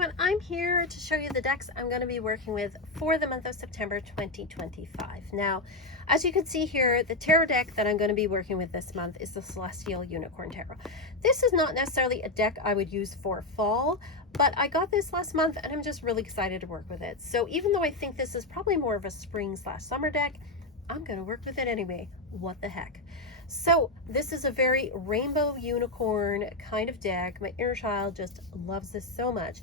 everyone, I'm here to show you the decks I'm going to be working with for the month of September 2025. Now, as you can see here, the tarot deck that I'm going to be working with this month is the Celestial Unicorn Tarot. This is not necessarily a deck I would use for fall, but I got this last month and I'm just really excited to work with it. So even though I think this is probably more of a spring/summer deck, I'm going to work with it anyway. What the heck? So this is a very rainbow unicorn kind of deck. My inner child just loves this so much.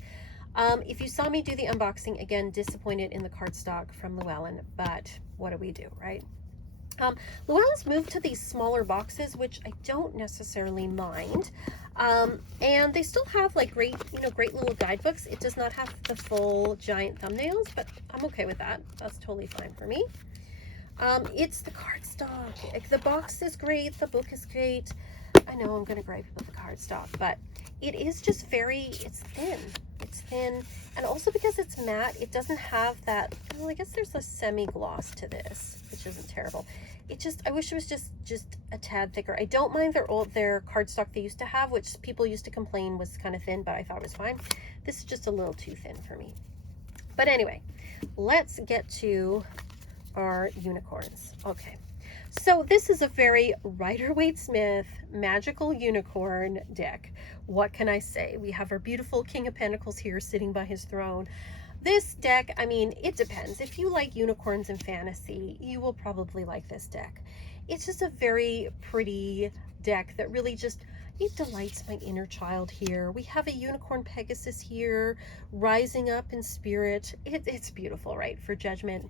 If you saw me do the unboxing, again, disappointed in the cardstock from Llewellyn, but what do we do, right? Llewellyn's moved to these smaller boxes, which I don't necessarily mind. And they still have like great little guidebooks. It does not have the full giant thumbnails, but I'm okay with that. That's totally fine for me. It's the cardstock. The box is great. The book is great. I know I'm going to gripe about the cardstock, but it is just it's thin. It's thin. And also because it's matte, it doesn't have that, well, I guess there's a semi-gloss to this, which isn't terrible. I wish it was just a tad thicker. I don't mind their cardstock they used to have, which people used to complain was kind of thin, but I thought it was fine. This is just a little too thin for me. But anyway, let's get to our unicorns. Okay, so this is a very Rider-Waite-Smith magical unicorn deck. What can I say? We have our beautiful King of Pentacles here sitting by his throne. This deck, I mean, it depends. If you like unicorns and fantasy, you will probably like this deck. It's just a very pretty deck that really it delights my inner child here. We have a unicorn Pegasus here rising up in spirit. It's beautiful, right? For Judgment.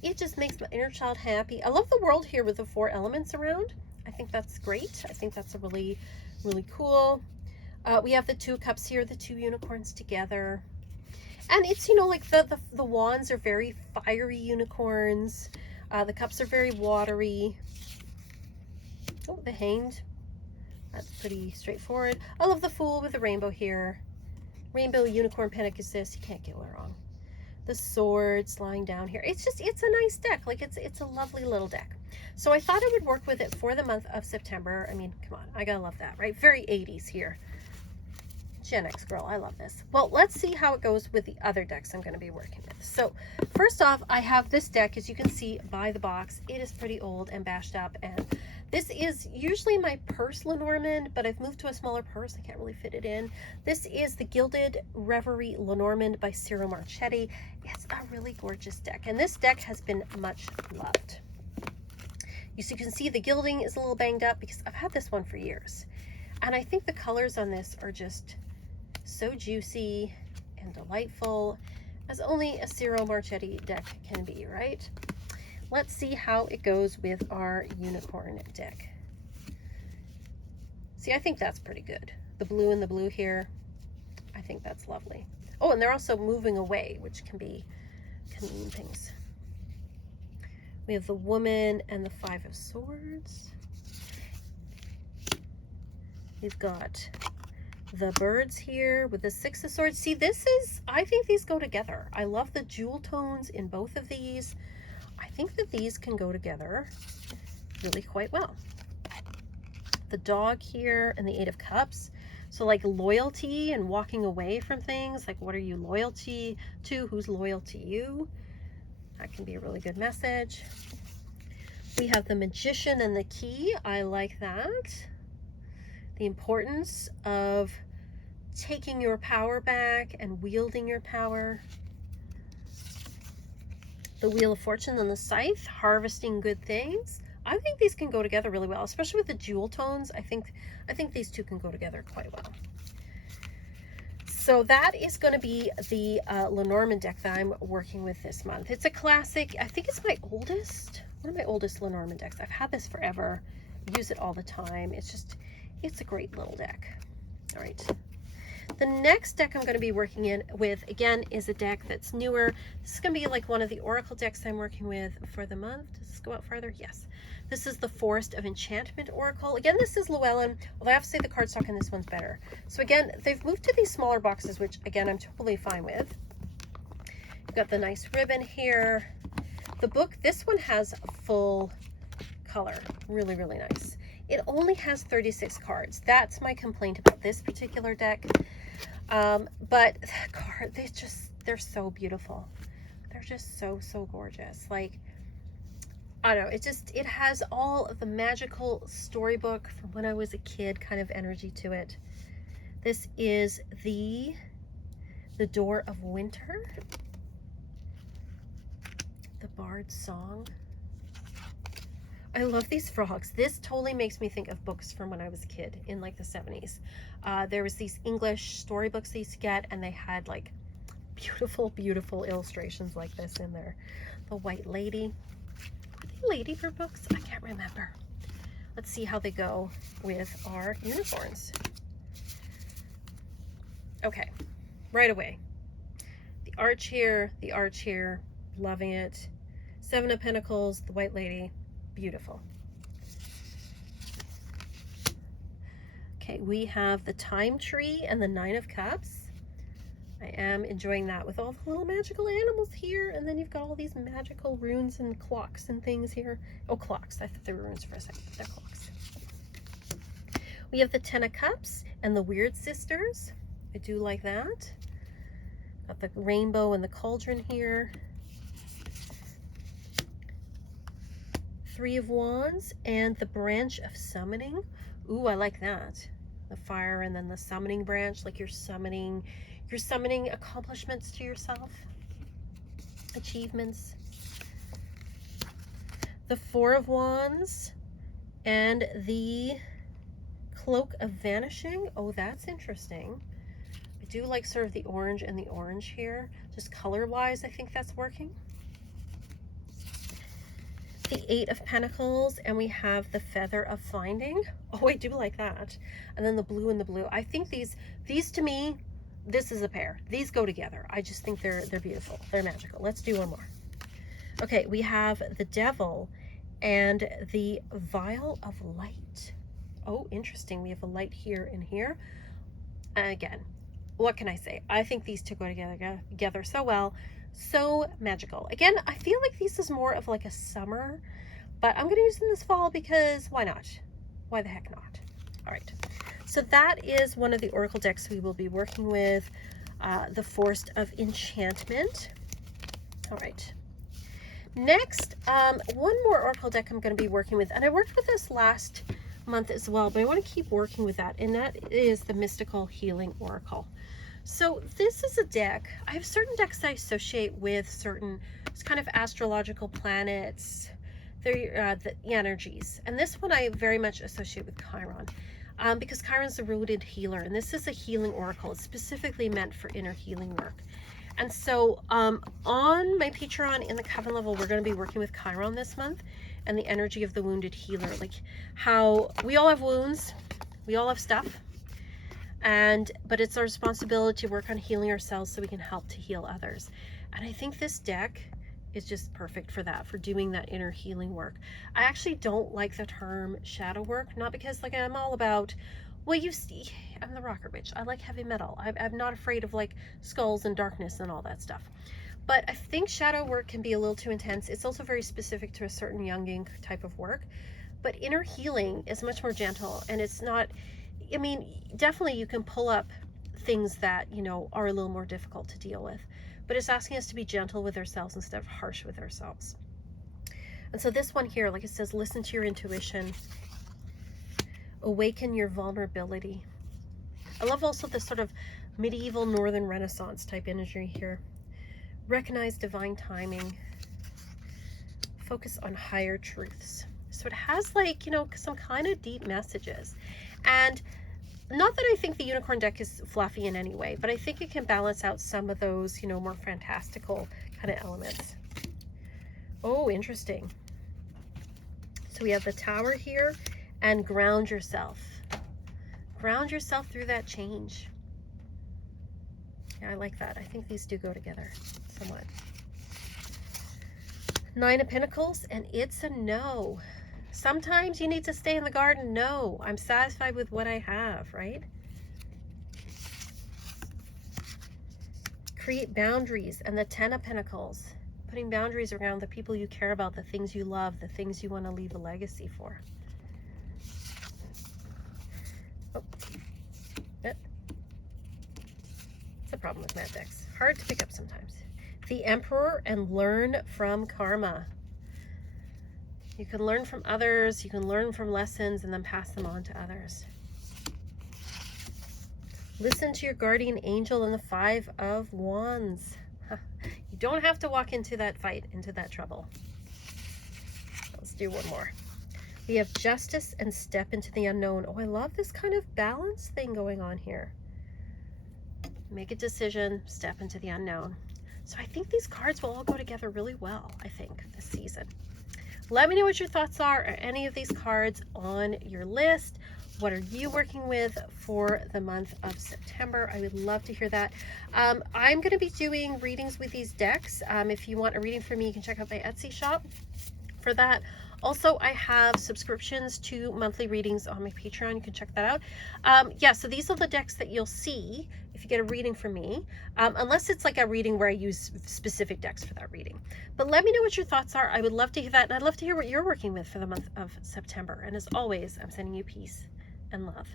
It just makes my inner child happy. I love the world here with the 4 elements around. I think that's great. I think that's a really, really cool. We have the 2 cups here, the 2 unicorns together. And it's, like the wands are very fiery unicorns. The cups are very watery. Oh, the Hanged. That's pretty straightforward. I love the Fool with the rainbow here. Rainbow unicorn Pegasus. You can't get it wrong. The swords lying down here. It's a nice deck. Like it's a lovely little deck. So I thought I would work with it for the month of September. I mean, come on, I gotta love that, right? Very 80s here. Gen X girl, I love this. Well, let's see how it goes with the other decks I'm going to be working with. So first off, I have this deck, as you can see by the box. It is pretty old and bashed up, and this is usually my purse Lenormand, but I've moved to a smaller purse. I can't really fit it in. This is the Gilded Reverie Lenormand by Ciro Marchetti. It's a really gorgeous deck, and this deck has been much loved. You can see the gilding is a little banged up because I've had this one for years. And I think the colors on this are just so juicy and delightful, as only a Ciro Marchetti deck can be, right? Let's see how it goes with our unicorn deck. See, I think that's pretty good. The blue and the blue here, I think that's lovely. Oh, and they're also moving away, which can mean things. We have the Woman and the 5 of Swords. We've got the birds here with the 6 of Swords. See, I think these go together. I love the jewel tones in both of these. I think that these can go together really quite well. The dog here and the 8 of Cups. So like loyalty and walking away from things. Like, what are you loyal to? Who's loyal to you? That can be a really good message. We have the Magician and the Key. I like that. The importance of taking your power back and wielding your power. The Wheel of Fortune and the Scythe, harvesting good things. I think these can go together really well, especially with the jewel tones. I think these two can go together quite well. So that is going to be the Lenormand deck that I'm working with this month. It's a classic. I think it's one of my oldest Lenormand decks. I've had this forever. I use it all the time. It's a great little deck. All right. The next deck I'm going to be working with, again, is a deck that's newer. This is going to be like one of the Oracle decks I'm working with for the month. Does this go out farther? Yes. This is the Forest of Enchantment Oracle. Again, this is Llewellyn, although I have to say the cardstock in this one's better. So again, they've moved to these smaller boxes, which again, I'm totally fine with. You've got the nice ribbon here. The book, this one has full color. Really, really nice. It only has 36 cards. That's my complaint about this particular deck. But that card, they're so beautiful. They're just so, so gorgeous. Like, I don't know, it has all of the magical storybook from when I was a kid kind of energy to it. This is the Door of Winter, the Bard's Song. I love these frogs. This totally makes me think of books from when I was a kid in like the 70s. There was these English storybooks they used to get, and they had like beautiful, beautiful illustrations like this in there. The White Lady. Are they ladybird books? I can't remember. Let's see how they go with our unicorns. Okay, right away. The arch here, loving it. Seven of Pentacles, the White Lady, beautiful. Okay, we have the Time Tree and the Nine of Cups. I am enjoying that with all the little magical animals here. And then you've got all these magical runes and clocks and things here. Oh, clocks. I thought they were runes for a second, but they're clocks. We have the Ten of Cups and the Weird Sisters. I do like that. Got the rainbow and the cauldron here. Three of Wands and the Branch of Summoning. Ooh, I like that. The fire and then the summoning branch, like you're summoning accomplishments to yourself, achievements. The Four of Wands and the Cloak of Vanishing. Oh, that's interesting. I do like sort of the orange and the orange here. Just color-wise, I think that's working. The Eight of Pentacles, and we have the Feather of Finding. Oh, I do like that. And then the blue and the blue. I think these to me, this is a pair. These go together. I just think they're beautiful. They're magical. Let's do one more. Okay, we have the Devil and the Vial of Light. Oh, interesting. We have a light here and here. And again, what can I say? I think these two go together so well. So magical. Again, I feel like this is more of like a summer, but I'm going to use them this fall because why not? Why the heck not? All right. So that is one of the oracle decks we will be working with, the Forest of Enchantment. All right. Next, one more oracle deck I'm going to be working with, and I worked with this last month as well, but I want to keep working with that, and that is the Mystical Healing Oracle. So this is a deck. I have certain decks that I associate with certain kind of astrological planets, the energies. And this one I very much associate with Chiron, because Chiron's a rooted healer, and this is a healing oracle. It's specifically meant for inner healing work. And so on my Patreon in the Coven level, we're going to be working with Chiron this month and the energy of the wounded healer, like how we all have wounds, we all have stuff. But it's our responsibility to work on healing ourselves so we can help to heal others. And I think this deck is just perfect for that, for doing that inner healing work. I actually don't like the term shadow work, not because like I'm all about, well, you see, I'm the rocker bitch. I like heavy metal. I'm not afraid of like skulls and darkness and all that stuff. But I think shadow work can be a little too intense. It's also very specific to a certain Jungian type of work. But inner healing is much more gentle, and it's not, I mean, definitely you can pull up things that, you know, are a little more difficult to deal with, but it's asking us to be gentle with ourselves instead of harsh with ourselves. And so this one here, like it says, listen to your intuition, awaken your vulnerability. I love also the sort of medieval Northern Renaissance type imagery here. Recognize divine timing, focus on higher truths. So it has like, you know, some kind of deep messages. And not that I think the unicorn deck is fluffy in any way, but I think it can balance out some of those, you know, more fantastical kind of elements. Oh, interesting. So we have the Tower here and ground yourself. Ground yourself through that change. Yeah, I like that. I think these do go together somewhat. Nine of Pentacles, and it's a no. Sometimes you need to stay in the garden. No, I'm satisfied with what I have, right? Create boundaries, and the Ten of Pentacles. Putting boundaries around the people you care about, the things you love, the things you want to leave a legacy for. Oh. That's the problem with matte decks. Hard to pick up sometimes. The Emperor and Learn from Karma. You can learn from others, you can learn from lessons and then pass them on to others. Listen to your guardian angel and the Five of Wands. You don't have to walk into that fight, into that trouble. Let's do one more. We have Justice and Step into the Unknown. Oh, I love this kind of balance thing going on here. Make a decision, step into the unknown. So I think these cards will all go together really well, I think, this season. Let me know what your thoughts are. Are any of these cards on your list? What are you working with for the month of September? I would love to hear that. I'm going to be doing readings with these decks. If you want a reading from me, you can check out my Etsy shop for that. Also, I have subscriptions to monthly readings on my Patreon. You can check that out. Yeah, so these are the decks that you'll see if you get a reading from me, unless it's like a reading where I use specific decks for that reading. But let me know what your thoughts are. I would love to hear that, and I'd love to hear what you're working with for the month of September. And as always, I'm sending you peace and love.